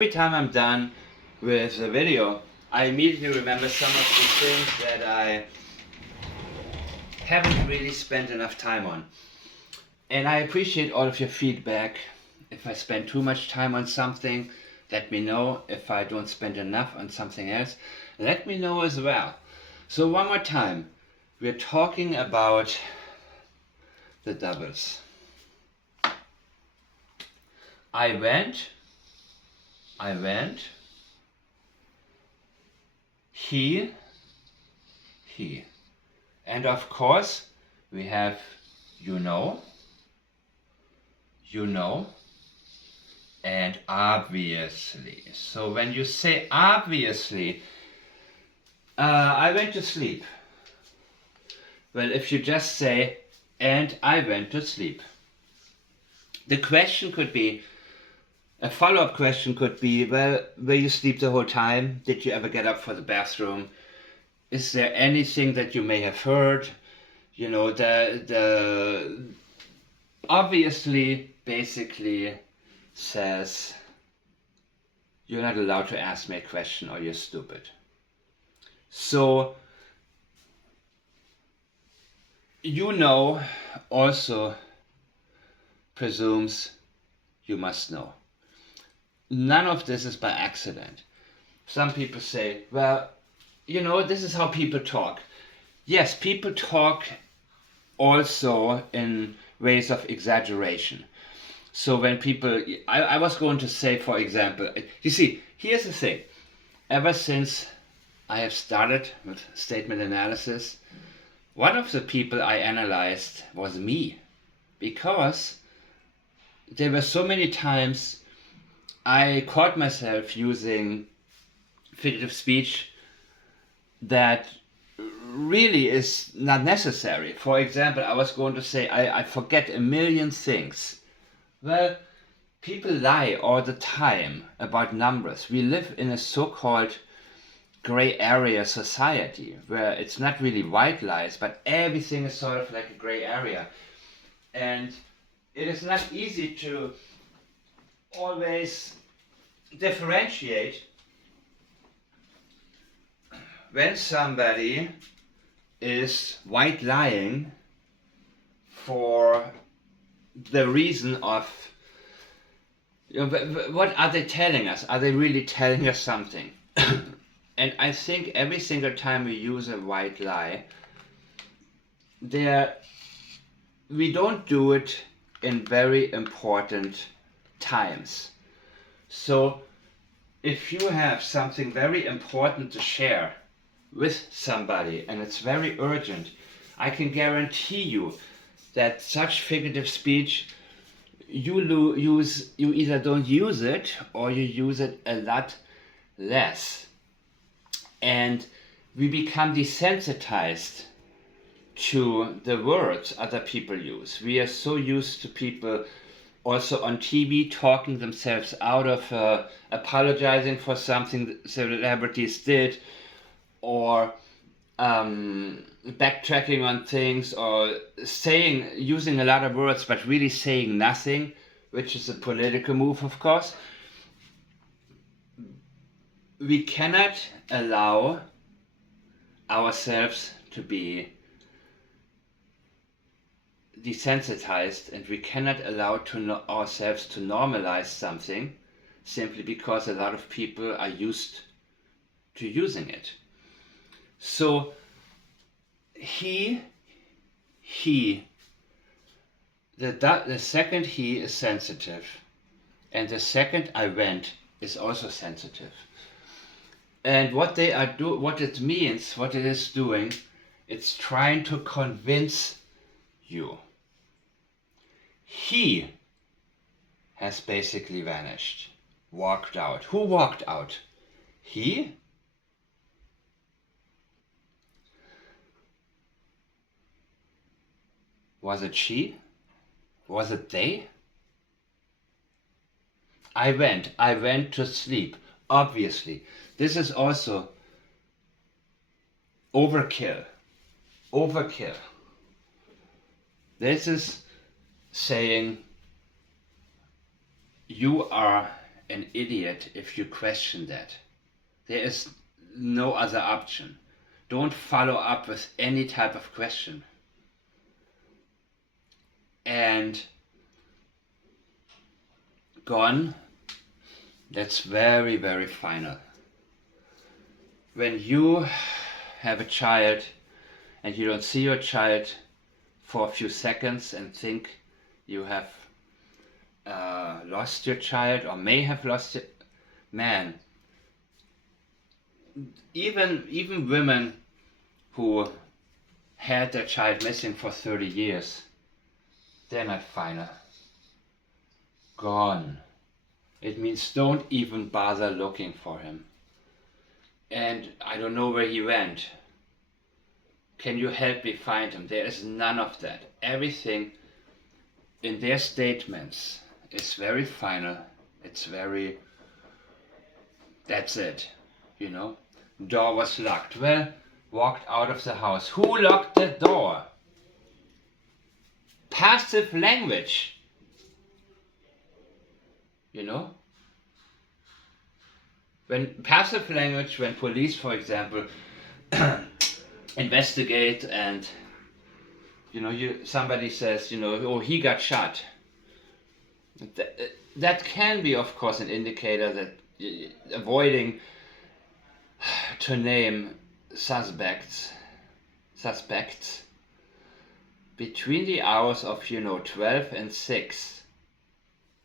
Every time I'm done with the video, I immediately remember some of the things that I haven't really spent enough time on. And I appreciate all of your feedback. If I spend too much time on something, let me know. If I don't spend enough on something else, let me know as well. So one more time, we're talking about the doubles. I went, he, and of course we have you know, and obviously. So when you say obviously, I went to sleep. Well, if you just say, and I went to sleep. The question could be, a follow-up question could be, well, were you asleep the whole time? Did you ever get up for the bathroom? Is there anything that you may have heard? You know, the obviously basically says you're not allowed to ask me a question or you're stupid. So you know also presumes you must know. None of this is by accident. Some people say, well, you know, this is how people talk. Yes, people talk also in ways of exaggeration. So when people, I was going to say, for example, you see, here's the thing. Ever since I have started with statement analysis, one of the people I analyzed was me, because there were so many times I caught myself using figurative speech that really is not necessary. For example, I was going to say I forget a million things. Well, people lie all the time about numbers. We live in a so-called gray area society where it's not really white lies, but everything is sort of like a gray area. And it is not easy to always differentiate when somebody is white lying for the reason of, you know, what are they telling us? Are they really telling us something? And I think every single time we use a white lie, we don't do it in very important times. So if you have something very important to share with somebody and it's very urgent, I can guarantee you that such figurative speech, you either don't use it or you use it a lot less. And we become desensitized to the words other people use. We are so used to people also on TV talking themselves out of apologizing for something celebrities did, or backtracking on things, or using a lot of words but really saying nothing, which is a political move, of course. We cannot allow ourselves to be desensitized, and we cannot allow ourselves to normalize something simply because a lot of people are used to using it. So the second he is sensitive, and the second I went is also sensitive. And what it means, what it is doing, it's trying to convince you. He has basically vanished, walked out. Who walked out? He? Was it she? Was it they? I went to sleep. Obviously, this is also overkill. This is saying you are an idiot if you question that. There is no other option. Don't follow up with any type of question. And gone, that's very, very final. When you have a child and you don't see your child for a few seconds and think you have lost your child or may have lost it, man, even women who had their child missing for 30 years, they're not final. Gone. It means don't even bother looking for him. And I don't know where he went. Can you help me find him? There is none of that. Everything in their statements is very final. It's very, that's it, you know. Door was locked. Well, walked out of the house. Who locked the door? Passive language. You know? When passive language, when police, for example, investigate and somebody says, oh, he got shot. That can be, of course, an indicator that avoiding to name suspects between the hours of 12 and 6.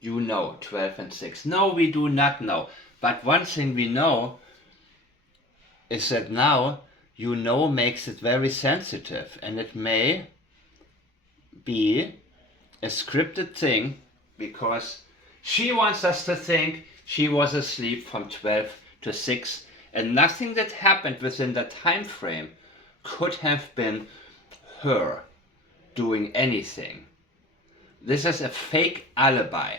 12 and 6. No, we do not know. But one thing we know is that now makes it very sensitive, and it may be a scripted thing because she wants us to think she was asleep from 12 to 6, and nothing that happened within that time frame could have been her doing anything. This is a fake alibi.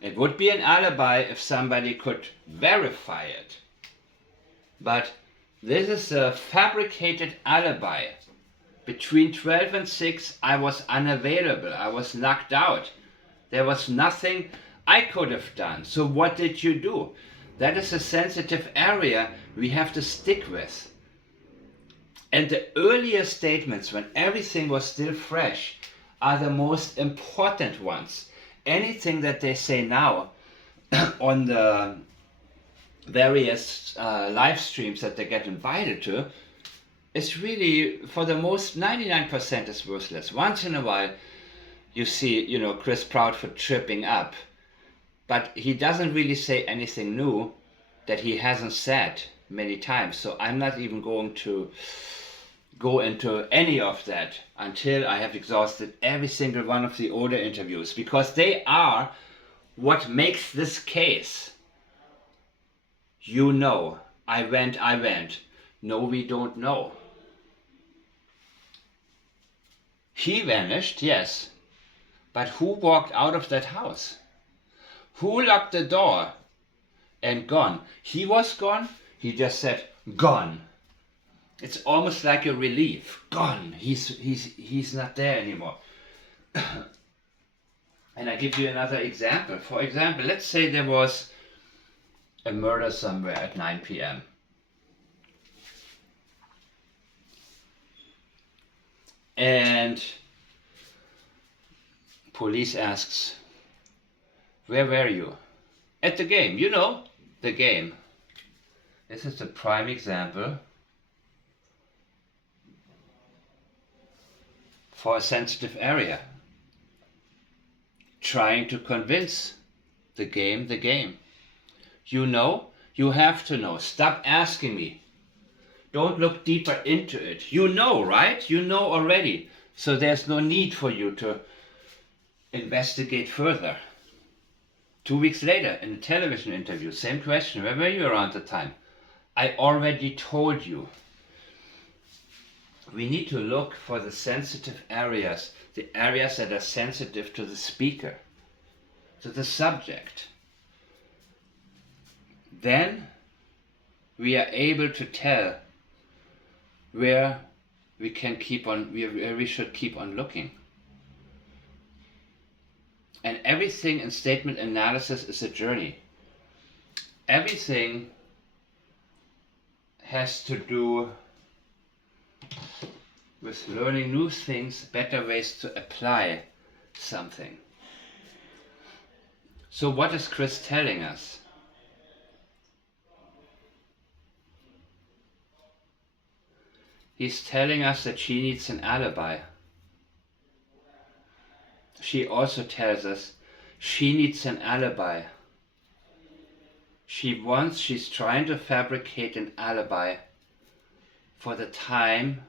It would be an alibi if somebody could verify it. But this is a fabricated alibi. Between 12 and 6, I was unavailable. I was knocked out. There was nothing I could have done. So what did you do? That is a sensitive area we have to stick with. And the earlier statements, when everything was still fresh, are the most important ones. Anything that they say now on the various live streams that they get invited to is really, for the most, 99% is worthless. Once in a while you see, Chris Proudfoot tripping up, but he doesn't really say anything new that he hasn't said many times. So I'm not even going to go into any of that until I have exhausted every single one of the older interviews, because they are what makes this case. I went. No, we don't know. He vanished, yes. But who walked out of that house? Who locked the door and gone? He was gone. He just said, gone. It's almost like a relief. Gone. He's not there anymore. And I give you another example. For example, let's say there was a murder somewhere at 9 p.m. And police asks, where were you? At the game. The game. This is the prime example for a sensitive area. Trying to convince the game. You have to know. Stop asking me. Don't look deeper into it. Right? Already. So there's no need for you to investigate further. 2 weeks later, in a television interview, same question. Where were you around the time? I already told you. We need to look for the sensitive areas, the areas that are sensitive to the speaker, to the subject. Then we are able to tell where we should keep on looking. And everything in statement analysis is a journey. Everything has to do with learning new things, better ways to apply something. So what is Chris telling us? He's telling us that she needs an alibi. She also tells us she needs an alibi. She's trying to fabricate an alibi for the time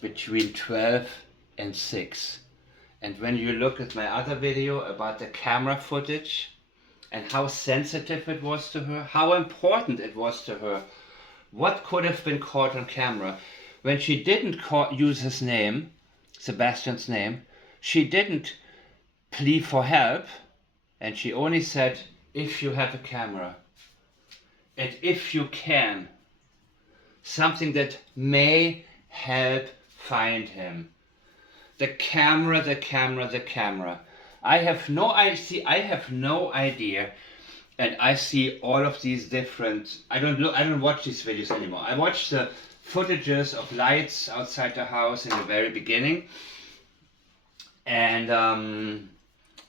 between 12 and 6. And when you look at my other video about the camera footage and how sensitive it was to her, how important it was to her, what could have been caught on camera, when she didn't use his name, Sebastian's name, she didn't plead for help, and she only said, if you have a camera, and if you can, something that may help find him. The camera, the camera, the camera. I have no idea, and I see all of these different. I don't watch these videos anymore. I watch the footages of lights outside the house in the very beginning, and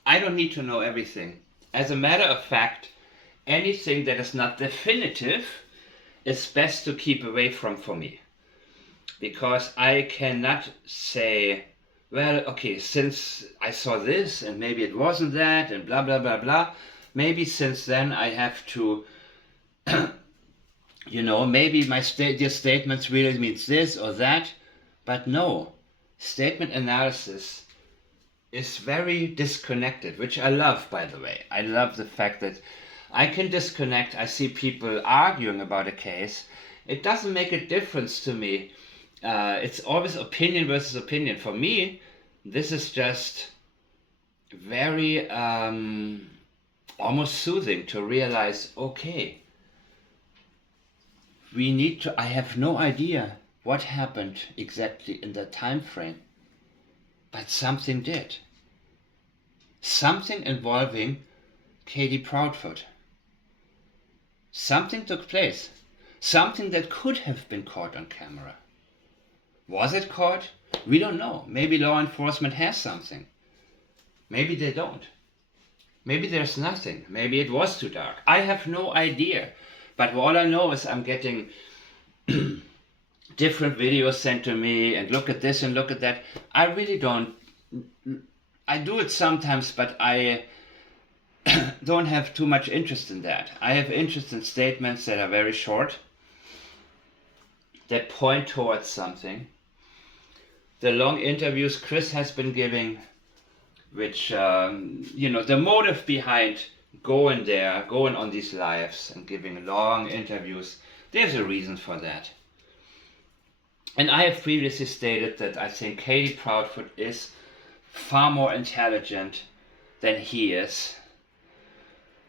I don't need to know everything. As a matter of fact, anything that is not definitive is best to keep away from for me, because I cannot say, well, okay, since I saw this and maybe it wasn't that and blah blah blah blah, maybe since then I have to maybe my your statements really means this or that. But no, statement analysis is very disconnected, which I love, by the way. I love the fact that I can disconnect. I see people arguing about a case. It doesn't make a difference to me. It's always opinion versus opinion. For me, this is just very almost soothing to realize, okay, I have no idea what happened exactly in that time frame, but something did. Something involving Katie Proudfoot. Something took place. Something that could have been caught on camera. Was it caught? We don't know. Maybe law enforcement has something. Maybe they don't. Maybe there's nothing. Maybe it was too dark. I have no idea. But all I know is I'm getting different videos sent to me, and look at this and look at that. I really don't. I do it sometimes, but I don't have too much interest in that. I have interest in statements that are very short, that point towards something. The long interviews Chris has been giving, which, the motive behind going on these lives and giving long interviews, there's a reason for that. And I have previously stated that I think Katie Proudfoot is far more intelligent than he is.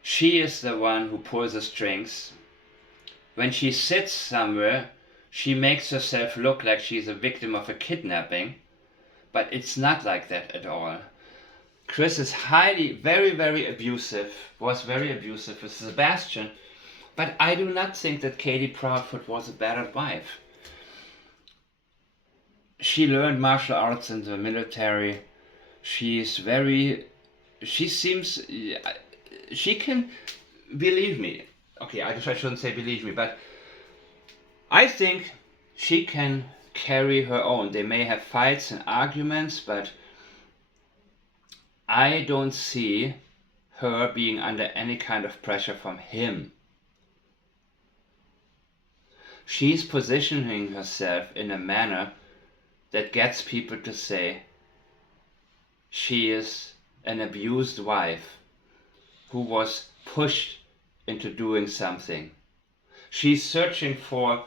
She is the one who pulls the strings. When she sits somewhere, she makes herself look like she's a victim of a kidnapping, but it's not like that at all. Chris is very, very abusive, was very abusive with Sebastian, but I do not think that Katie Proudfoot was a better wife. She learned martial arts in the military. She can, believe me, okay, I shouldn't say believe me, but I think she can carry her own. They may have fights and arguments, but I don't see her being under any kind of pressure from him. She's positioning herself in a manner that gets people to say she is an abused wife who was pushed into doing something. She's searching for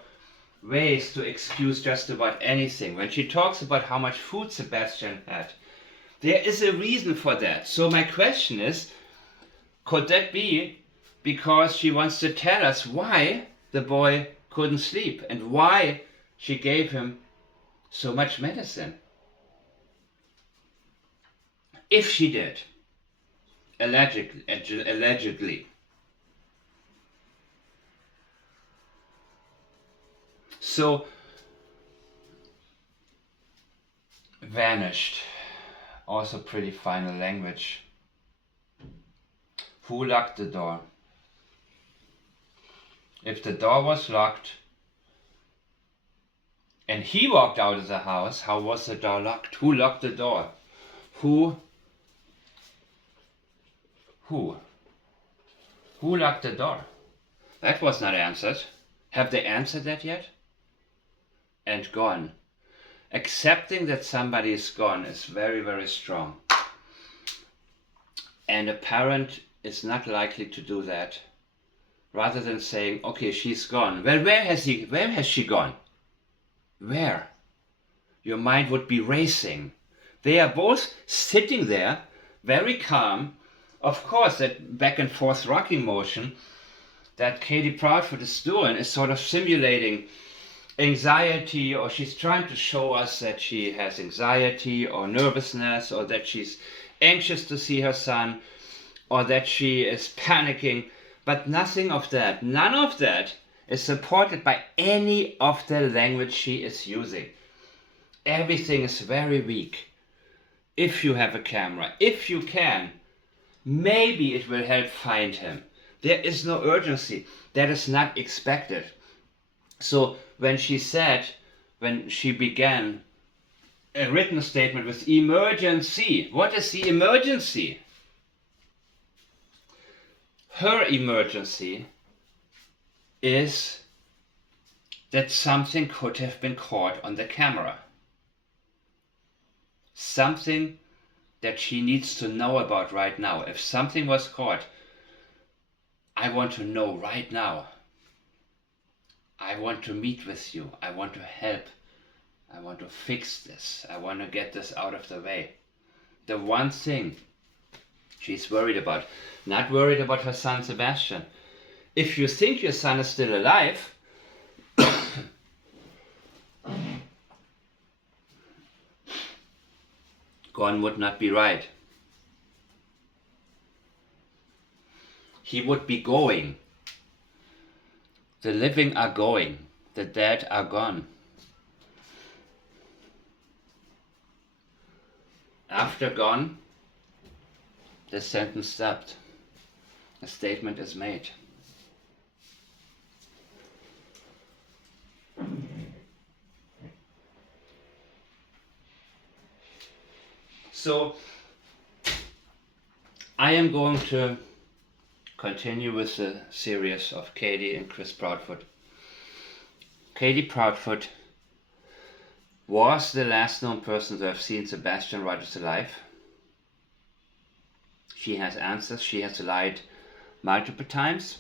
ways to excuse just about anything. When she talks about how much food Sebastian had, there is a reason for that. So my question is, could that be because she wants to tell us why the boy couldn't sleep and why she gave him so much medicine? If she did, allegedly. So, vanished. Also pretty final language. Who locked the door? If the door was locked and he walked out of the house, how was the door locked? Who locked the door? Who locked the door? That was not answered. Have they answered that yet? And gone. Accepting that somebody is gone is very, very strong. And a parent is not likely to do that. Rather than saying, okay, she's gone. Well, where has she gone? Where? Your mind would be racing. They are both sitting there, very calm. Of course, that back and forth rocking motion that Katie Proudfoot is doing is sort of simulating anxiety, or she's trying to show us that she has anxiety or nervousness, or that she's anxious to see her son, or that she is panicking. But nothing of that, none of that is supported by any of the language she is using. Everything is very weak. If you have a camera, if you can, maybe it will help find him. There is no urgency. That is not expected. So when she began a written statement with emergency, what is the emergency? Her emergency is that something could have been caught on the camera. Something that she needs to know about right now. If something was caught, I want to know right now. I want to meet with you. I want to help. I want to fix this. I want to get this out of the way. The one thing she's worried about. Not worried about her son Sebastian. If you think your son is still alive, gone would not be right. He would be going. The living are going. The dead are gone. After gone, the sentence stopped. A statement is made. So, I am going to continue with the series of Katie and Chris Proudfoot. Katie Proudfoot was the last known person to have seen Sebastian Rogers alive. She has answers. She has lied multiple times.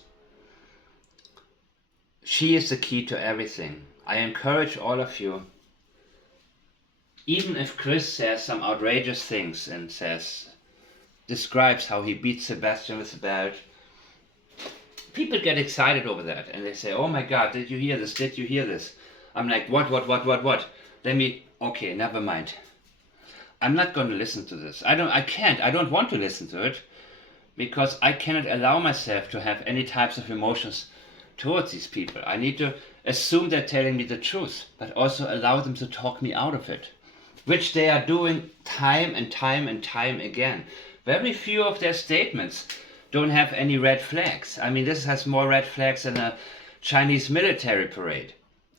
She is the key to everything. I encourage all of you, even if Chris says some outrageous things and describes how he beat Sebastian with a belt, people get excited over that and they say, oh my God, did you hear this? Did you hear this? I'm like, what? Okay, never mind. I'm not going to listen to this. I don't want to listen to it because I cannot allow myself to have any types of emotions towards these people. I need to assume they're telling me the truth, but also allow them to talk me out of it, which they are doing time and time and time again. Very few of their statements don't have any red flags. I mean, this has more red flags than a Chinese military parade.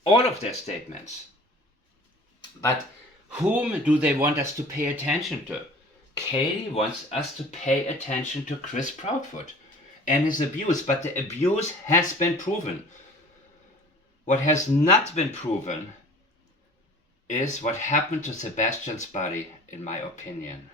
All of their statements. But whom do they want us to pay attention to? Katie wants us to pay attention to Chris Proudfoot and his abuse, but the abuse has been proven. What has not been proven is what happened to Sebastian's body, in my opinion.